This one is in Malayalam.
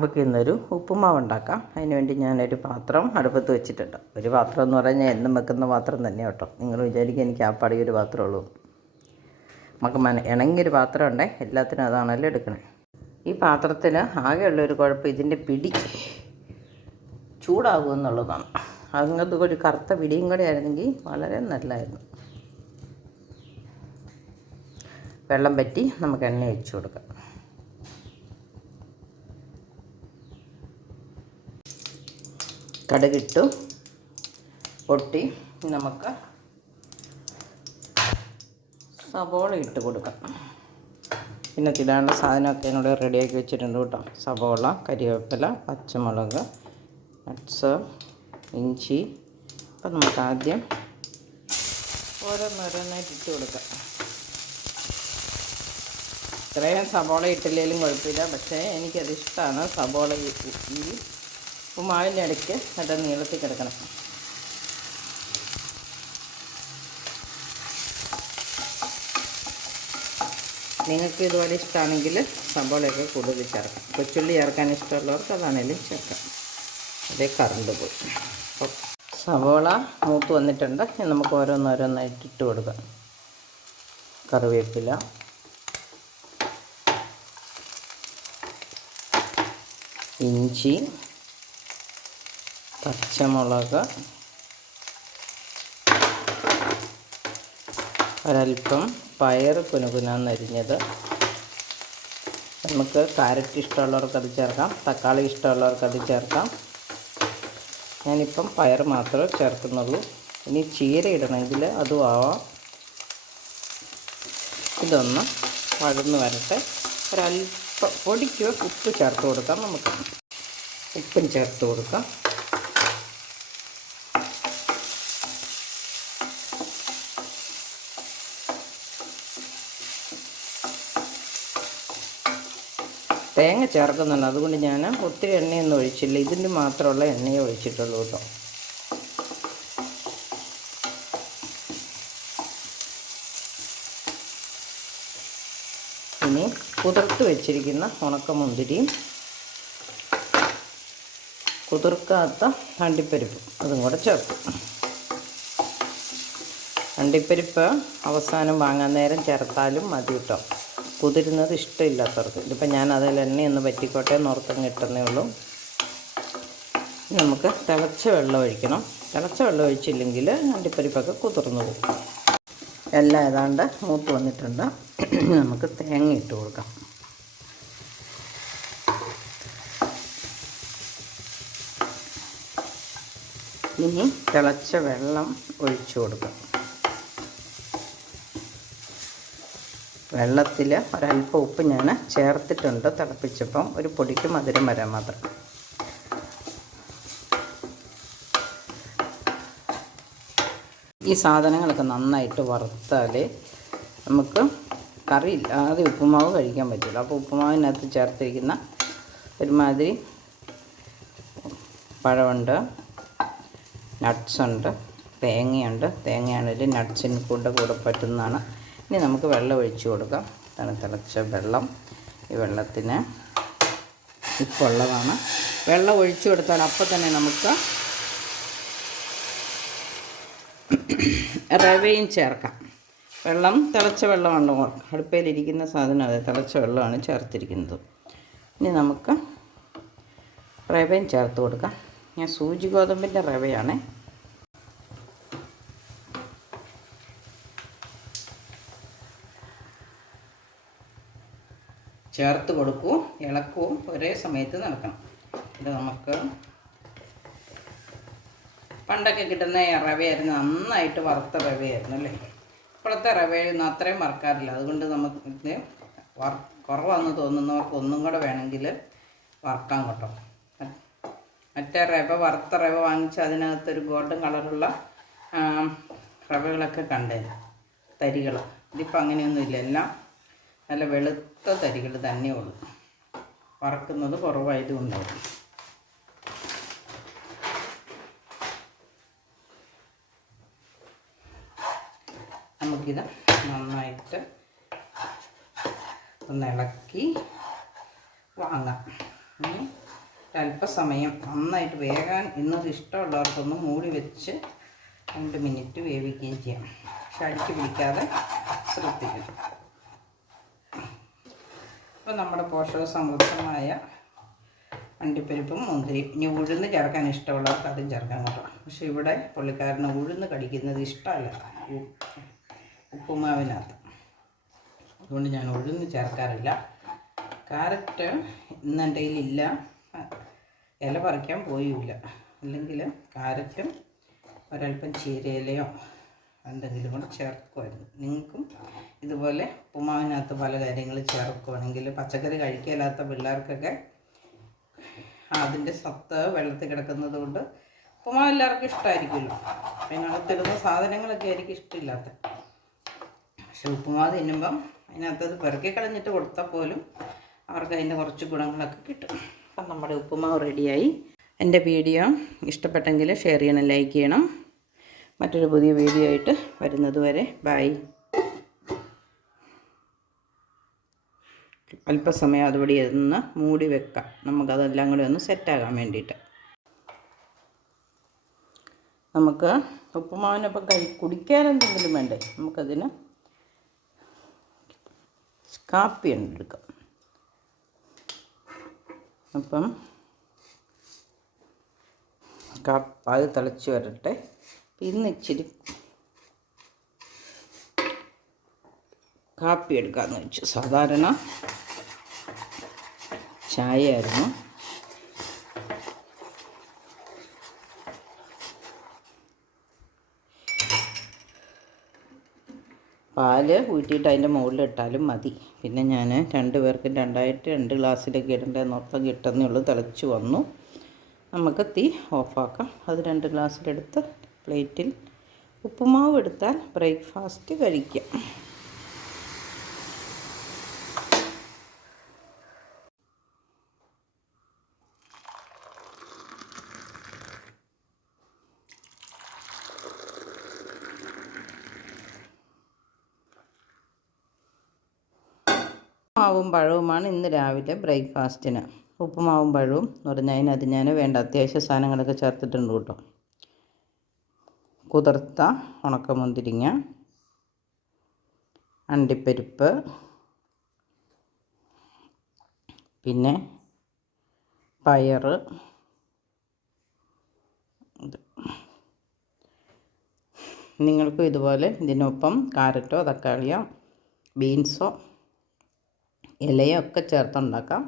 നമുക്ക് ഇന്നൊരു ഉപ്പുമാവ് ഉണ്ടാക്കാം അതിന് വേണ്ടി ഞാനൊരു പാത്രം അടുപ്പത്ത് വെച്ചിട്ടുണ്ട്. ഒരു പാത്രം എന്ന് പറഞ്ഞാൽ എന്നും വെക്കുന്ന പാത്രം തന്നെ കേട്ടോ. നിങ്ങൾ വിചാരിക്കും എനിക്ക് ആ പടി ഒരു പാത്രമുള്ളൂ നമുക്ക് മന ഇണങ്ങിയൊരു പാത്രം ഉണ്ടേ എല്ലാത്തിനും അതാണല്ലോ എടുക്കണേ. ഈ പാത്രത്തിന് ആകെയുള്ളൊരു കുഴപ്പം ഇതിന്റെ പിടി ചൂടാകും എന്നുള്ളതാണ്. അങ്ങനത്തെ ഒരു കറുത്ത പിടിയും കൂടെ ആയിരുന്നെങ്കിൽ വളരെ നല്ലതായിരുന്നു വെള്ളം പറ്റി നമുക്ക് എണ്ണ ഒഴിച്ചു കൊടുക്കാം. കടുകിട്ടു പൊട്ടി നമുക്ക് സബോള ഇട്ട് കൊടുക്കാം. പിന്നെ ഇടാനുള്ള സാധനമൊക്കെ എന്നോട് റെഡിയാക്കി വെച്ചിട്ടുണ്ട് കേട്ടോ. സബോള കരിവേപ്പില പച്ചമുളക് നട്ട്സ് ഇഞ്ചി. അപ്പം നമുക്ക് ആദ്യം ഓരോന്നോരോന്നായിട്ട് ഇട്ട് കൊടുക്കാം. ഇത്രയും സബോള ഇട്ടില്ലെങ്കിലും കുഴപ്പമില്ല. പക്ഷേ എനിക്കത് ഇഷ്ടമാണ് സബോള ഈ ഈ മാവിന്റെ ഇടയ്ക്ക് നല്ല നീളത്തിൽ കിടക്കണം. നിങ്ങൾക്ക് ഇതുപോലെ ഇഷ്ടമാണെങ്കിൽ സബോളയൊക്കെ കൂടുതൽ ചേർക്കാം. കൊച്ചുള്ളി ചേർക്കാൻ ഇഷ്ടമുള്ളവർക്ക് അതാണേലും ചേർക്കാം. അതേ കറണ്ട് പോയി. അപ്പോൾ സവോള മൂത്ത് വന്നിട്ടുണ്ട്. നമുക്ക് ഓരോന്നോരോന്നായിട്ട് ഇട്ട് കൊടുക്കാം. കറിവേപ്പില. ഇഞ്ചി. പച്ചമുളക് ഒരൽപ്പം പയർ കുനുകുനാന്നരിഞ്ഞത് നമുക്ക് കാരറ്റ് ഇഷ്ടമുള്ളവർക്ക് അത് ചേർക്കാം തക്കാളി ഇഷ്ടമുള്ളവർക്ക് അത് ചേർക്കാം. ഞാനിപ്പം പയർ മാത്രമേ ചേർക്കുന്നുള്ളൂ. ഇനി ചീര ഇടണമെങ്കിൽ അതും ആവാം. ഇതൊന്ന് വഴന്ന് വരട്ടെ. ഒരൽപ്പം പൊടിക്ക് ഉപ്പ് ചേർത്ത് കൊടുക്കാം നമുക്ക്. ഉപ്പും ചേർത്ത് കൊടുക്കാം. തേങ്ങ ചേർക്കുന്നുണ്ട്. അതുകൊണ്ട് ഞാൻ ഒത്തിരി എണ്ണയൊന്നും ഒഴിച്ചില്ല. ഇതിന് മാത്രമുള്ള എണ്ണയെ ഒഴിച്ചിട്ടുള്ളൂ കേട്ടോ. ഇനി കുതിർത്ത് വെച്ചിരിക്കുന്ന ഉണക്കമുന്തിരിയും കുതിർക്കാത്ത അണ്ടിപ്പരിപ്പ് അതും കൂടെ ചേർക്കും. അണ്ടിപ്പരിപ്പ് അവസാനം വാങ്ങാൻ നേരം ചേർത്താലും മതി കേട്ടോ. കുതിരുന്നത് ഇഷ്ടമില്ലാത്തവർക്ക്. ഇതിപ്പോൾ ഞാൻ അതിൽ എണ്ണയൊന്ന് പറ്റിക്കോട്ടെ എന്നോർത്തങ്ങ് കിട്ടുന്നേ ഉള്ളൂ. നമുക്ക് തിളച്ച വെള്ളം ഒഴിക്കണം. തിളച്ച വെള്ളം ഒഴിച്ചില്ലെങ്കിൽ അണ്ടിപ്പരിപ്പൊക്കെ കുതിർന്നു പോകും. എല്ലാം ഏതാണ്ട് മൂത്ത് വന്നിട്ടുണ്ട്. നമുക്ക് തേങ്ങ ഇട്ട് കൊടുക്കാം. ഇനി തിളച്ച വെള്ളം ഒഴിച്ചു കൊടുക്കാം. വെള്ളത്തിൽ ഒരല്പം ഉപ്പ് ഞാൻ ചേർത്തിട്ടുണ്ട് തിളപ്പിച്ചപ്പം ഒരു പൊടിക്ക് മധുരം വരാൻ മാത്രം. ഈ സാധനങ്ങളൊക്കെ നന്നായിട്ട് വറുത്താൽ നമുക്ക് കറി ഇല്ലാതെ ഉപ്പുമാവ് കഴിക്കാൻ പറ്റില്ല. അപ്പോൾ ഉപ്പുമാവിനകത്ത് ചേർത്തിരിക്കുന്ന ഒരുമാതിരി പഴമുണ്ട് നട്ട്സുണ്ട് തേങ്ങയുണ്ട്. തേങ്ങയാണെങ്കിൽ നട്ട്സിന് കൂടെ കൂടെ പറ്റുന്നതാണ്. ഇനി നമുക്ക് വെള്ളം ഒഴിച്ചു കൊടുക്കാം. തണു തിളച്ച വെള്ളം. ഈ വെള്ളത്തിന് ഉപ്പുള്ളതാണ് വെള്ളം ഒഴിച്ചു കൊടുത്താൽ അപ്പം തന്നെ നമുക്ക് റവയും ചേർക്കാം. വെള്ളം തിളച്ച വെള്ളമാണ് അടുപ്പയിലിരിക്കുന്ന സാധനം അതെ തിളച്ച വെള്ളമാണ് ചേർത്തിരിക്കുന്നത്. ഇനി നമുക്ക് റവയും ചേർത്ത് കൊടുക്കാം. ഞാൻ സൂചി ഗോതമ്പിന്റെ റവയാണ്. ചേർത്ത് കൊടുക്കും ഇളക്കവും ഒരേ സമയത്ത് നടക്കണം. ഇത് നമുക്ക് പണ്ടൊക്കെ കിട്ടുന്ന റവയായിരുന്നു. നന്നായിട്ട് വറുത്ത റവയായിരുന്നു അല്ലേ? ഇപ്പോഴത്തെ റവയൊന്നും അത്രയും വറുക്കാറില്ല. അതുകൊണ്ട് നമുക്ക് ഇത് വർ കുറവാണെന്ന് തോന്നുന്നവർക്ക് ഒന്നും കൂടെ വേണമെങ്കിൽ വറുക്കാൻ കേട്ടോ. മറ്റേ റവ വറുത്ത റവ വാങ്ങിച്ച് അതിനകത്തൊരു ഗോൾഡൻ കളറുള്ള റവകളൊക്കെ കണ്ടേ? തരികൾ ഇതിപ്പോൾ അങ്ങനെയൊന്നുമില്ല. എല്ലാം നല്ല വെളുത്ത തരികൾ തന്നെ ഉള്ളൂ. വറക്കുന്നത് കുറവായതുകൊണ്ടാവും നമുക്കിത് നന്നായിട്ട് ഒന്ന് ഇളക്കി വാങ്ങാം. അല്പസമയം നന്നായിട്ട് വേകാൻ ഇന്നത് ഇഷ്ടമുള്ളവർക്കൊന്ന് മൂടി വെച്ച് രണ്ട് മിനിറ്റ് വേവിക്കുകയും ചെയ്യാം. പക്ഷെ അടിക്ക് പിടിക്കാതെ ശ്രദ്ധിക്കണം. അപ്പോൾ നമ്മുടെ പോഷക സമൃദ്ധമായ അണ്ടിപ്പരിപ്പും മുന്തിരിയും ഇനി ഉഴുന്ന് ചേർക്കാൻ ഇഷ്ടമുള്ളവർക്ക് അതും ചേർക്കാൻ പറ്റും പക്ഷെ ഇവിടെ പുള്ളിക്കാരന് ഉഴുന്ന് കടിക്കുന്നത് ഇഷ്ടമല്ല. ഉപ്പുമാവിനകത്ത്. അതുകൊണ്ട് ഞാൻ ഉഴുന്ന് ചേർക്കാറില്ല. കാരറ്റ് ഇന്ന് ഇല പറിക്കാൻ പോയില്ല. അല്ലെങ്കിൽ കാരറ്റും ഒരൽപ്പം ചീരയിലയോ എന്തെങ്കിലും കൂടെ ചേർക്കുമായിരുന്നു. നിങ്ങൾക്കും ഇതുപോലെ ഉപ്പുമാവിനകത്ത് പല കാര്യങ്ങൾ ചേർക്കുവാണെങ്കിൽ പച്ചക്കറി കഴിക്കാത്ത പിള്ളേർക്കൊക്കെ അതിന്റെ സത്ത് വെള്ളത്തിൽ കിടക്കുന്നത് കൊണ്ട് ഉപ്പുമാവ് എല്ലാവർക്കും ഇഷ്ടമായിരിക്കുമല്ലോ അതിനകത്തിടുന്ന സാധനങ്ങളൊക്കെ ആയിരിക്കും ഇഷ്ടമില്ലാത്ത. പക്ഷെ ഉപ്പുമാവ് തിന്നുമ്പം അതിനകത്തത് പെറുക്കി കളഞ്ഞിട്ട് കൊടുത്താൽ പോലും അവർക്ക് അതിന്റെ കുറച്ച് ഗുണങ്ങളൊക്കെ കിട്ടും. അപ്പം നമ്മുടെ ഉപ്പുമാവ് റെഡിയായി. എന്റെ വീഡിയോ ഇഷ്ടപ്പെട്ടെങ്കിൽ ഷെയർ ചെയ്യണം ലൈക്ക് ചെയ്യണം. മറ്റൊരു പുതിയ വീഡിയോ ആയിട്ട് വരുന്നതുവരെ ബൈ. അല്പസമയം അതുപടി ഒന്ന് മൂടി വെക്കാം. നമുക്കതെല്ലാം കൂടി ഒന്ന് സെറ്റാകാൻ വേണ്ടിയിട്ട്. നമുക്ക് ഉപ്പുമാവിനൊപ്പം കൈ കുടിക്കാൻ എന്തെങ്കിലും വേണ്ടേ? നമുക്കതിന് കാപ്പി എടുക്കാം. അപ്പം കാ- അത് തിളച്ച് വരട്ടെ. ഇന്ന് ഇച്ചിരി കാപ്പി എടുക്കാമെന്ന് വെച്ചു. സാധാരണ ചായയായിരുന്നു. പാൽ ഊറ്റിയിട്ട് അതിന്റെ മുകളിൽ ഇട്ടാലും മതി. പിന്നെ ഞാൻ രണ്ട് പേർക്കും രണ്ടായിട്ട് രണ്ട് ഗ്ലാസ്സിലേക്ക് ഇടേണ്ട മൊത്തം കിട്ടുന്നേ ഉള്ളൂ. തിളച്ച് വന്നു. നമുക്ക് തീ ഓഫാക്കാം. അത് രണ്ട് ഗ്ലാസ്സിലെടുത്ത് പ്ലേറ്റിൽ ഉപ്പുമാവ് എടുത്താൽ ബ്രേക്ക്ഫാസ്റ്റ് കഴിക്കാം. ഉപ്പുമാവും പഴവുമാണ് ഇന്ന് രാവിലെ ബ്രേക്ക്ഫാസ്റ്റിന്. ഉപ്പുമാവും പഴവും എന്ന് പറഞ്ഞാൽ അതിനകത്ത് ഞാൻ വേണ്ട അത്യാവശ്യ സാധനങ്ങളൊക്കെ ചേർത്തിട്ടുണ്ട് കേട്ടോ. കുതിർത്ത ഉണക്കമുന്തിരിങ്ങ അണ്ടിപ്പരിപ്പ് പിന്നെ പയർ നിങ്ങൾക്കും ഇതുപോലെ ഇതിനൊപ്പം കാരറ്റോ തക്കാളിയോ ബീൻസോ ഇലയോ ഒക്കെ ചേർത്തുണ്ടാക്കാം.